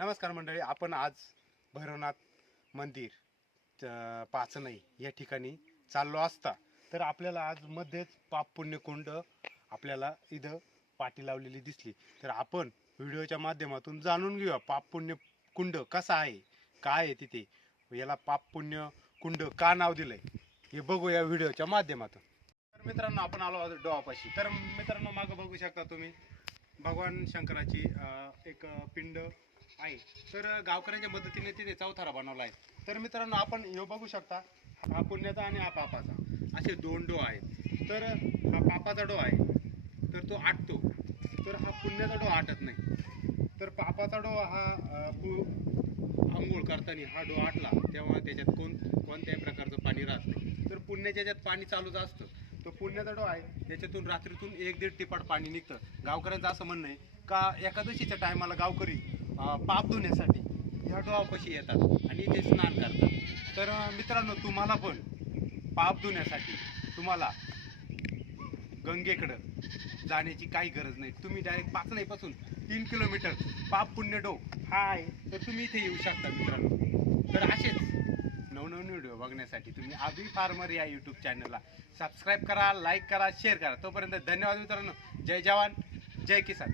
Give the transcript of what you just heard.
नमस्कार मंडळी आपण आज भैरवनाथ मंदिर पाचनई या ठिकाणी चाललो असता. तर आपल्याला आज मध्येच पाप पुण्यकुंड आपल्याला इथं पाठी लावलेली दिसली. तर आपण व्हिडिओच्या माध्यमातून जाणून घेऊया पाप पुण्य कुंड कसा आहे काय आहे तिथे याला पाप पुण्य कुंड का नाव दिलंय हे बघूया व्हिडिओच्या माध्यमातून. तर मित्रांनो आपण आलो आहोत डोहापाशी. तर मित्रांनो मागं बघू शकता तुम्ही भगवान शंकराची एक पिंड आहे तर गावकऱ्यांच्या मदतीने तिथे चौथारा बनवला आहे. तर मित्रांनो आपण हे बघू शकता हा पुण्याचा आणि हा पापाचा. असे दोन डो आहेत. तर हा पापाचा डो आहे. तर तो आटतो. तर हा पुण्याचा डो आटत नाही. तर पापाचा डो हा पु- आंघोळ करताना हा डो आटला तेव्हा त्याच्यात कोण कोणत्याही प्रकारचं पाणी राहत नाही. तर पुण्याच्या ज्यात पाणी चालूच असतं तो पुण्याचा डो आहे. त्याच्यातून रात्रीतून एक दीड टिपाट पाणी निघतं. गावकऱ्यांचं असं म्हणणं आहे का एकादशीच्या टायमाला गावकरी पाप धुण्यासाठी ह्या डोहापाशी येतात आणि ते स्नान करतात. तर मित्रांनो तुम्हाला पण पाप धुण्यासाठी तुम्हाला गंगेकडं जाण्याची काही गरज नाही. तुम्ही डायरेक्ट पाचनाईपासून तीन किलोमीटर पाप पुण्य डो हा आहे. तर तुम्ही इथे येऊ शकता मित्रांनो. तर असेच नवनवीन व्हिडिओ बघण्यासाठी तुम्ही अभि फार्मर या यूट्यूब चॅनलला सबस्क्राईब करा लाईक करा शेअर करा. तोपर्यंत धन्यवाद मित्रांनो. जय जवान जय किसान.